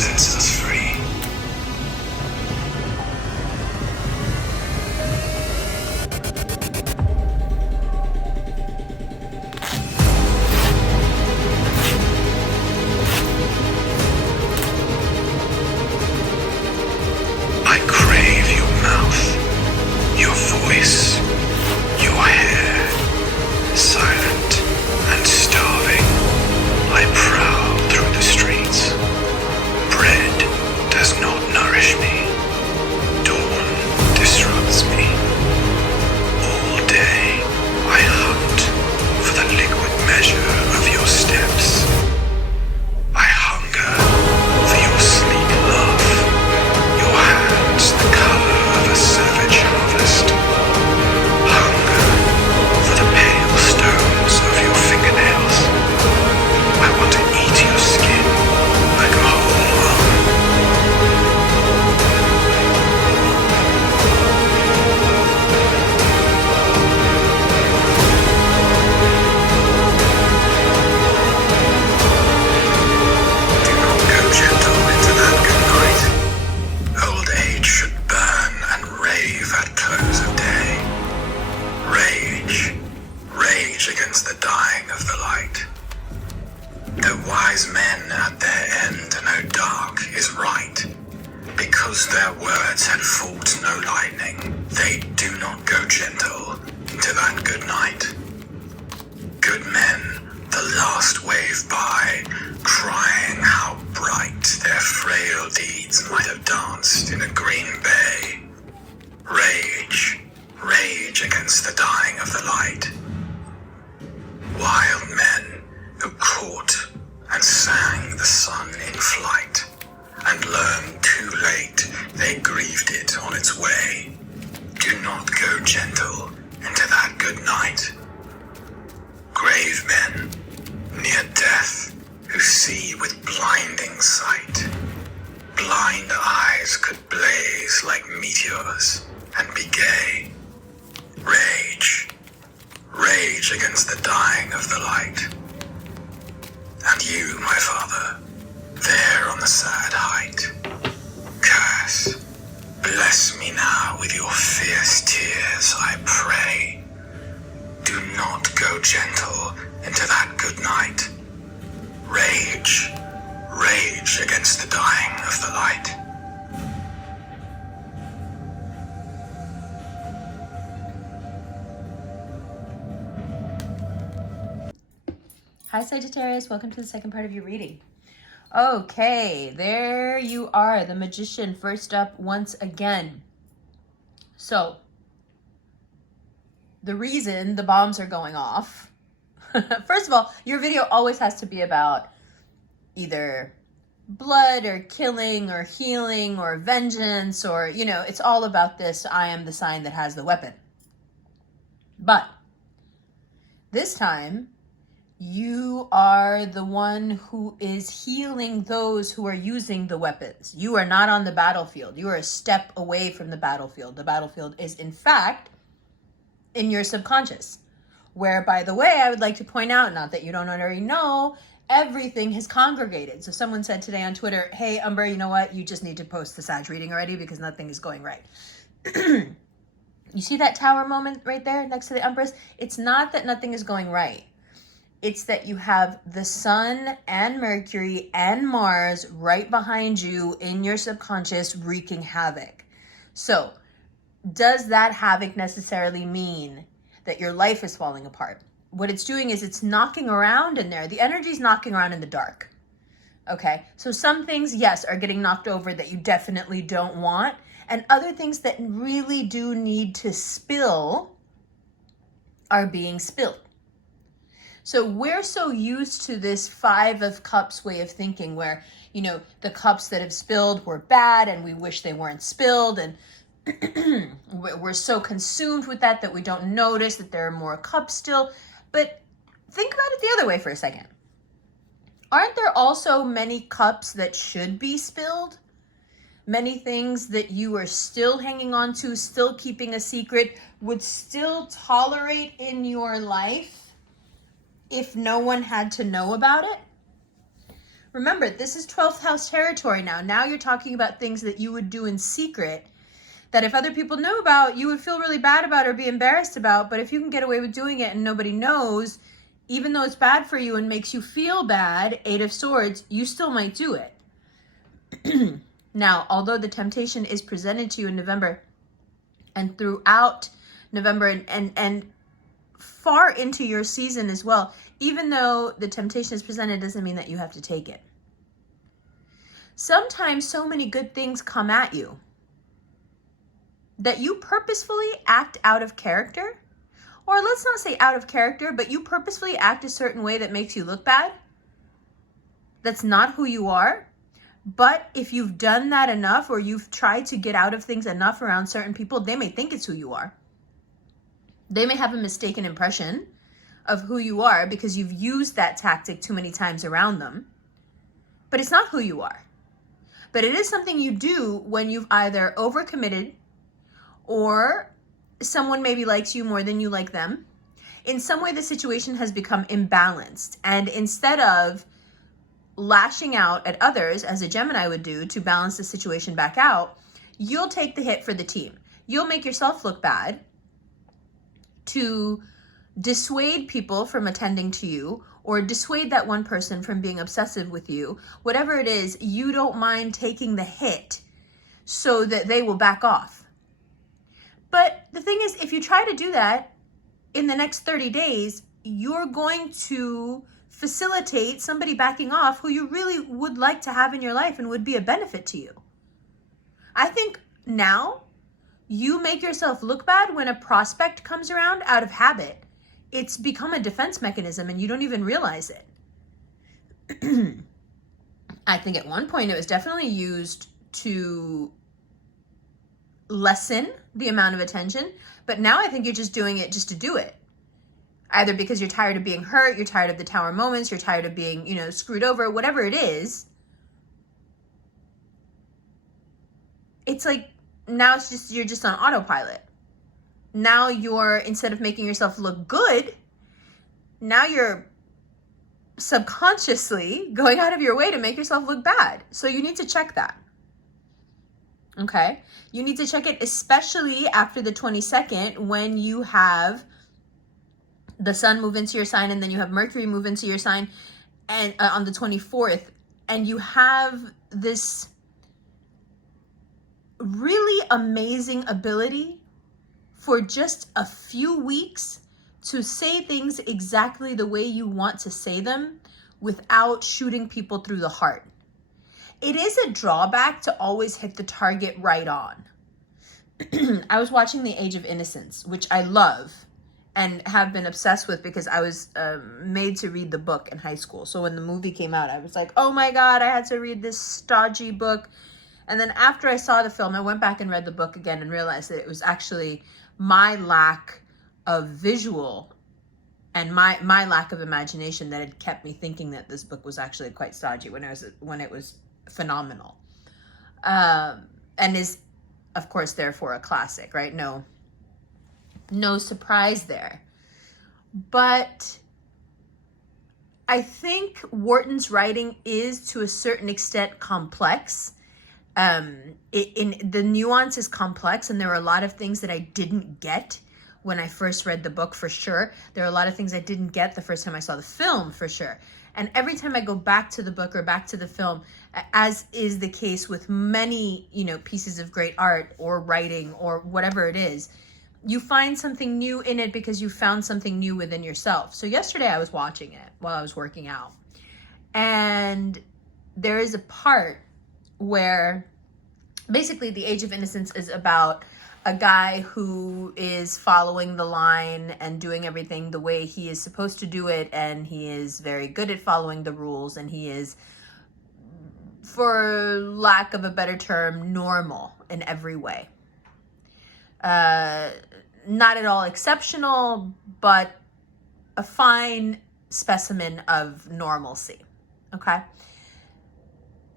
sets us free. I crave your mouth, your voice, your hair. Silent and starving, I prowl through the streets. Bread does not nourish me. Dawn disrupts me. All day, I hunt for the liquid measure of your steps. I hunger for your sleek love, your hands the color of a savage harvest. Hunger for the pale stones of your fingernails. I want to eat your skin like a whole arm. Do not go gentle into that good night. Old age should burn and rave at close of day. Rage, rage against the dying of the light. The wise men at their end know dark is right. Because their words had fought no lightning, they do not go gentle into that good night. Good men, the last wave by, crying how bright their frail deeds might have danced in a green bay. Rage, rage against the dying of the light. Wild men who caught and sang the sun in flight, and learned too late they grieved it on its way. Do not go gentle into that good night. Grave men, near death, who see with blinding sight. Blind eyes could blaze like meteors and be gay. Rage, rage against the dying of the light. And you, my father, there on the sad height, curse, bless me now with your fierce tears, I pray. Do not go gentle into that good night. Rage, rage against the dying of the light. Hi Sagittarius, welcome to the second part of your reading. Okay, there you are, the Magician first up once again. So, the reason the bombs are going off, first of all, your video always has to be about either blood or killing or healing or vengeance or, you know, it's all about this, I am the sign that has the weapon. But this time, you are the one who is healing those who are using the weapons. You are not on the battlefield. You are a step away from the battlefield. The battlefield is, in fact, in your subconscious. Where, by the way, I would like to point out, not that you don't already know, everything has congregated. So someone said today on Twitter, hey, Umber, you know what? You just need to post the Sag reading already because nothing is going right. You see that tower moment right there next to the Empress? It's not that nothing is going right. It's that you have the sun and Mercury and Mars right behind you in your subconscious wreaking havoc. So, does that havoc necessarily mean that your life is falling apart? What it's doing is it's knocking around in there. The energy's knocking around in the dark. Okay? So some things, yes, are getting knocked over that you definitely don't want. And other things that really do need to spill are being spilled. So we're so used to this 5 of Cups way of thinking where, you know, the cups that have spilled were bad and we wish they weren't spilled. And we're so consumed with that we don't notice that there are more cups still. But think about it the other way for a second. Aren't there also many cups that should be spilled? Many things that you are still hanging on to, still keeping a secret, would still tolerate in your life if no one had to know about it? Remember, this is 12th house territory now. Now you're talking about things that you would do in secret that if other people know about, you would feel really bad about or be embarrassed about. But if you can get away with doing it and nobody knows, even though it's bad for you and makes you feel bad, 8 of Swords, you still might do it. Now, although the temptation is presented to you in November and throughout November and far into your season as well, even though the temptation is presented doesn't mean that you have to take it. Sometimes so many good things come at you that you purposefully act out of character, or let's not say out of character, but you purposefully act a certain way that makes you look bad. That's not who you are. But if you've done that enough, or you've tried to get out of things enough around certain people, they may think it's who you are. They may have a mistaken impression of who you are because you've used that tactic too many times around them. But it's not who you are. But it is something you do when you've either overcommitted, or someone maybe likes you more than you like them. In some way, the situation has become imbalanced. And instead of lashing out at others, as a Gemini would do, to balance the situation back out, you'll take the hit for the team. You'll make yourself look bad to dissuade people from attending to you, or dissuade that one person from being obsessive with you. Whatever it is, you don't mind taking the hit so that they will back off. But the thing is, if you try to do that in the next 30 days, you're going to facilitate somebody backing off who you really would like to have in your life and would be a benefit to you. I think now you make yourself look bad when a prospect comes around out of habit. It's become a defense mechanism and you don't even realize it. I think at one point it was definitely used to lessen the amount of attention, but now I think you're just doing it just to do it. Either because you're tired of being hurt, you're tired of the tower moments, you're tired of being, screwed over, whatever it is. It's like now you're just on autopilot. Now instead of making yourself look good, now you're subconsciously going out of your way to make yourself look bad. So you need to check that. Okay? You need to check it, especially after the 22nd, when you have the sun move into your sign and then you have Mercury move into your sign, and on the 24th, and you have this really amazing ability for just a few weeks to say things exactly the way you want to say them without shooting people through the heart. It is a drawback to always hit the target right on. I was watching The Age of Innocence, which I love and have been obsessed with because I was made to read the book in high school. So when the movie came out, I was like, oh my God, I had to read this stodgy book. And then after I saw the film, I went back and read the book again and realized that it was actually my lack of visual and my lack of imagination that had kept me thinking that this book was actually quite stodgy when it was phenomenal. And is, of course, therefore a classic, right? No surprise there. But I think Wharton's writing is to a certain extent complex. The nuance is complex, and there are a lot of things that I didn't get when I first read the book, for sure. There are a lot of things I didn't get the first time I saw the film, for sure. And every time I go back to the book or back to the film, as is the case with many, pieces of great art or writing or whatever it is, you find something new in it because you found something new within yourself. So yesterday I was watching it while I was working out. And there is a part where basically The Age of Innocence is about a guy who is following the line and doing everything the way he is supposed to do it, and he is very good at following the rules, and he is, for lack of a better term, normal in every way. Not at all exceptional, but a fine specimen of normalcy, okay?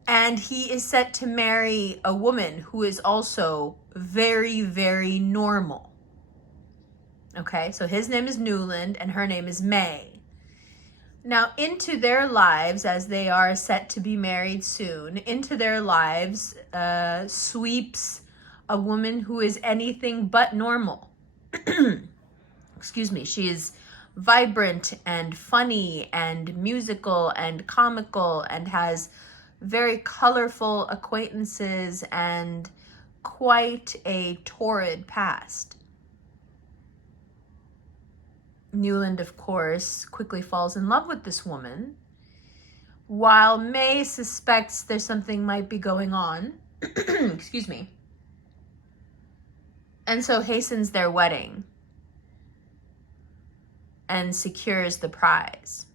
And he is set to marry a woman who is also very, very normal. Okay, so his name is Newland and her name is May. Now, into their lives, as they are set to be married soon, into their lives sweeps a woman who is anything but normal. Excuse me. She is vibrant and funny and musical and comical and has very colorful acquaintances and quite a torrid past. Newland, of course, quickly falls in love with this woman, while May suspects there's something might be going on. Excuse me. And so hastens their wedding and secures the prize.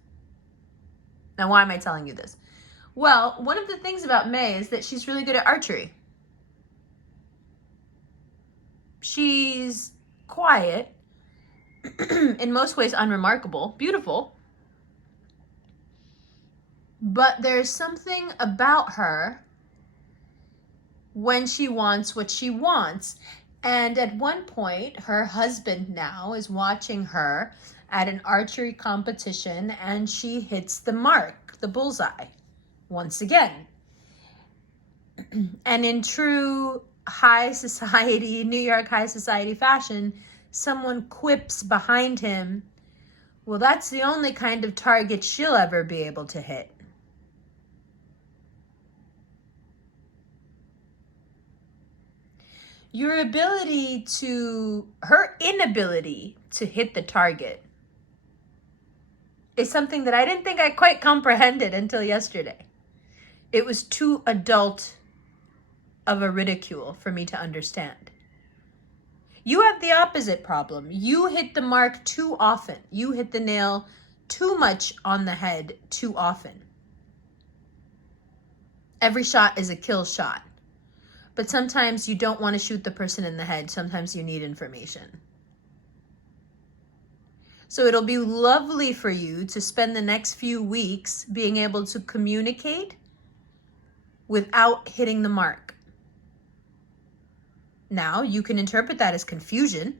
Now, why am I telling you this? Well, one of the things about May is that she's really good at archery. She's quiet, in most ways unremarkable, beautiful. But there's something about her when she wants what she wants. And at one point, her husband now is watching her at an archery competition, and she hits the mark, the bullseye, once again. And in true high society, New York high society fashion, someone quips behind him, well, that's the only kind of target she'll ever be able to hit. Her inability to hit the target is something that I didn't think I quite comprehended until yesterday. It was too adult of a ridicule for me to understand. You have the opposite problem. You hit the mark too often. You hit the nail too much on the head too often. Every shot is a kill shot. But sometimes you don't want to shoot the person in the head. Sometimes you need information. So it'll be lovely for you to spend the next few weeks being able to communicate without hitting the mark. Now, you can interpret that as confusion,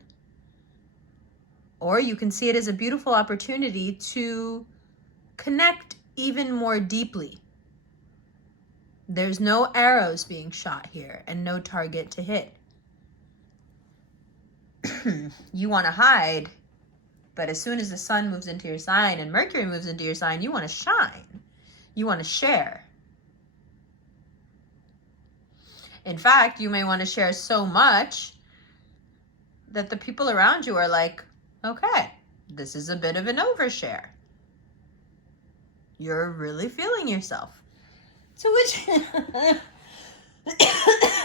or you can see it as a beautiful opportunity to connect even more deeply. There's no arrows being shot here and no target to hit. You want to hide, but as soon as the sun moves into your sign and Mercury moves into your sign, you want to shine. You want to share. In fact, you may want to share so much that the people around you are like, okay, this is a bit of an overshare. You're really feeling yourself. To which,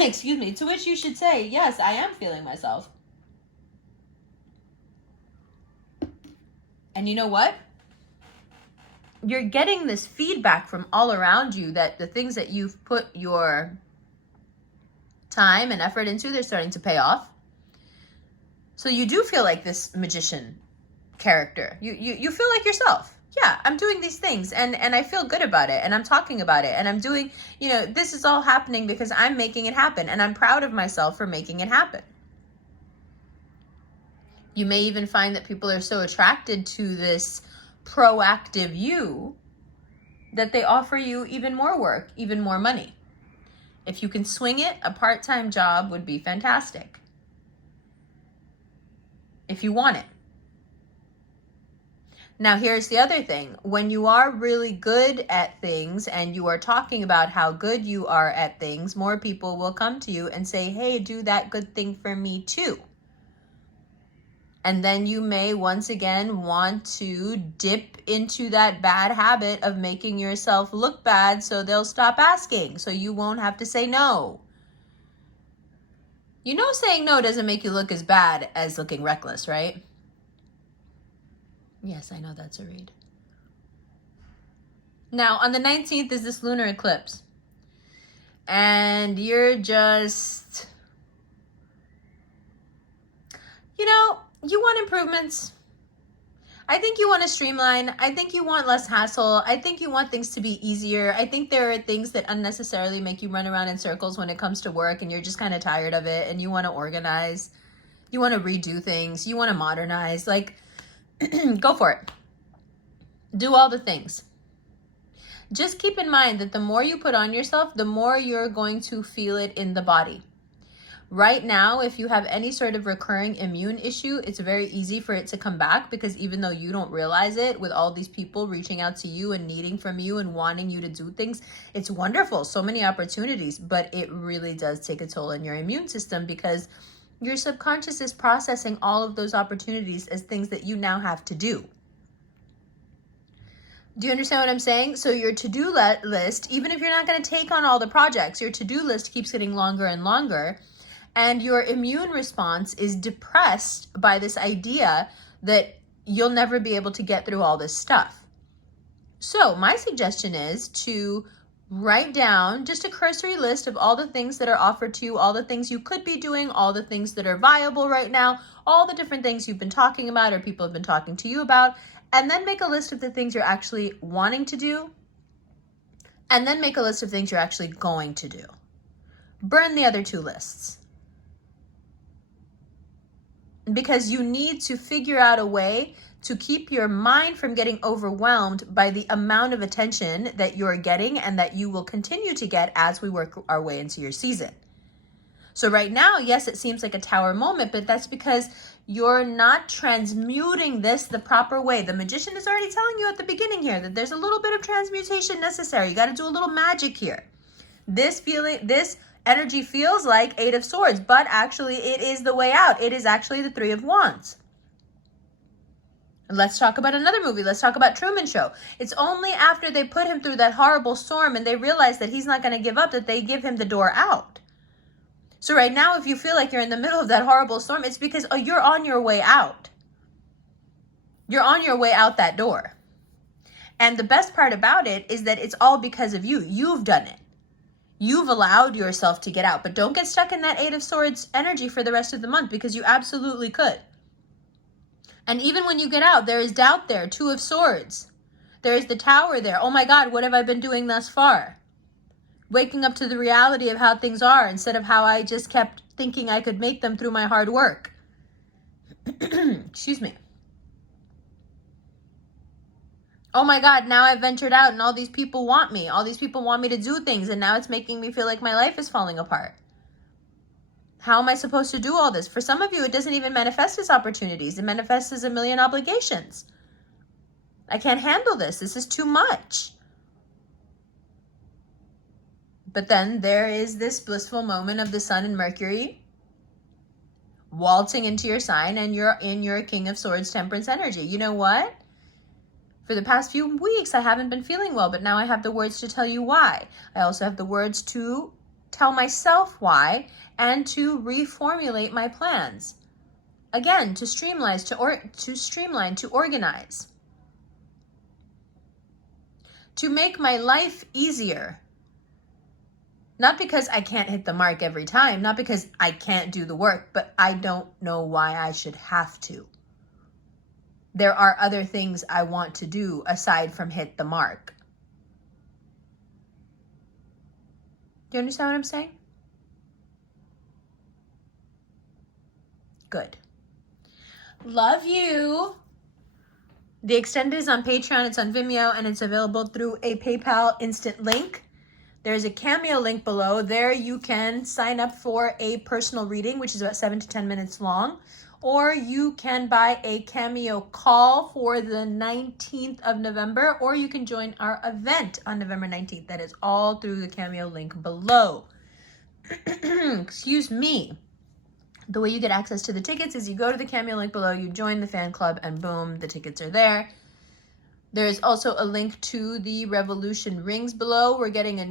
excuse me, to which you should say, yes, I am feeling myself. And you know what? You're getting this feedback from all around you that the things that you've put your time and effort into, they're starting to pay off. So you do feel like this magician character. You feel like yourself. Yeah, I'm doing these things and I feel good about it and I'm talking about it and I'm doing, this is all happening because I'm making it happen and I'm proud of myself for making it happen. You may even find that people are so attracted to this proactive you that they offer you even more work, even more money. If you can swing it, a part-time job would be fantastic. If you want it. Now, here's the other thing. When you are really good at things and you are talking about how good you are at things, more people will come to you and say, hey, do that good thing for me too. And then you may once again want to dip into that bad habit of making yourself look bad so they'll stop asking, so you won't have to say no. Saying no doesn't make you look as bad as looking reckless, right? Yes, I know that's a read. Now, on the 19th is this lunar eclipse. And you're just, you want improvements. I think you want to streamline. I think you want less hassle. I think you want things to be easier. I think there are things that unnecessarily make you run around in circles when it comes to work and you're just kind of tired of it and you want to organize. You want to redo things. You want to modernize. Go for it. Do all the things. Just keep in mind that the more you put on yourself, the more you're going to feel it in the body. Right now, if you have any sort of recurring immune issue, it's very easy for it to come back, because even though you don't realize it, with all these people reaching out to you and needing from you and wanting you to do things, it's wonderful. So many opportunities, but it really does take a toll on your immune system, because your subconscious is processing all of those opportunities as things that you now have to do. Do you understand what I'm saying? So your to-do list, even if you're not going to take on all the projects, your to-do list keeps getting longer and longer. And your immune response is depressed by this idea that you'll never be able to get through all this stuff. So my suggestion is to write down just a cursory list of all the things that are offered to you, all the things you could be doing, all the things that are viable right now, all the different things you've been talking about or people have been talking to you about, and then make a list of the things you're actually wanting to do, and then make a list of things you're actually going to do. Burn the other two lists. Because you need to figure out a way to keep your mind from getting overwhelmed by the amount of attention that you're getting and that you will continue to get as we work our way into your season. So right now, yes, it seems like a tower moment, but that's because you're not transmuting this the proper way. The magician is already telling you at the beginning here that there's a little bit of transmutation necessary. You got to do a little magic here. This energy feels like Eight of Swords, but actually it is the way out. It is actually the Three of Wands. Let's talk about another movie. Let's talk about Truman Show. It's only after they put him through that horrible storm and they realize that he's not going to give up that they give him the door out. So right now, if you feel like you're in the middle of that horrible storm, it's because you're on your way out. You're on your way out that door. And the best part about it is that it's all because of you. You've done it. You've allowed yourself to get out, but don't get stuck in that Eight of Swords energy for the rest of the month, because you absolutely could. And even when you get out, there is doubt there. Two of Swords. There is the Tower there. Oh my God, what have I been doing thus far? Waking up to the reality of how things are instead of how I just kept thinking I could make them through my hard work. Excuse me. Oh my God, now I've ventured out and all these people want me. All these people want me to do things, and now it's making me feel like my life is falling apart. How am I supposed to do all this? For some of you, it doesn't even manifest as opportunities. It manifests as a million obligations. I can't handle this. This is too much. But then there is this blissful moment of the Sun and Mercury waltzing into your sign, and you're in your King of Swords Temperance energy. You know what? For the past few weeks, I haven't been feeling well, but now I have the words to tell you why. I also have the words to tell myself why and to reformulate my plans. Again, to streamline, to organize. To make my life easier. Not because I can't hit the mark every time, not because I can't do the work, but I don't know why I should have to. There are other things I want to do aside from hit the mark. Do you understand what I'm saying? Good. Love you. The extended is on Patreon, it's on Vimeo, and it's available through a PayPal instant link. There's a Cameo link below. There you can sign up for a personal reading, which is about 7 to 10 minutes long. Or you can buy a Cameo call for the 19th of November, or you can join our event on November 19th. That is all through the Cameo link below. Excuse me. The way you get access to the tickets is you go to the Cameo link below, you join the fan club, and boom, the tickets are there. There is also a link to the Revolution rings below. We're doing a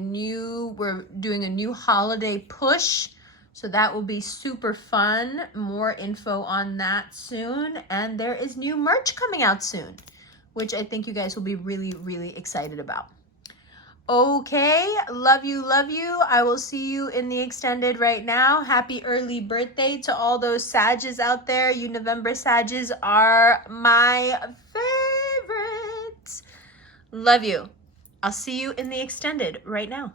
new holiday push. So that will be super fun. More info on that soon. And there is new merch coming out soon, which I think you guys will be really, really excited about. Okay, love you, love you. I will see you in the extended right now. Happy early birthday to all those Sages out there. You November Sages are my favorites. Love you. I'll see you in the extended right now.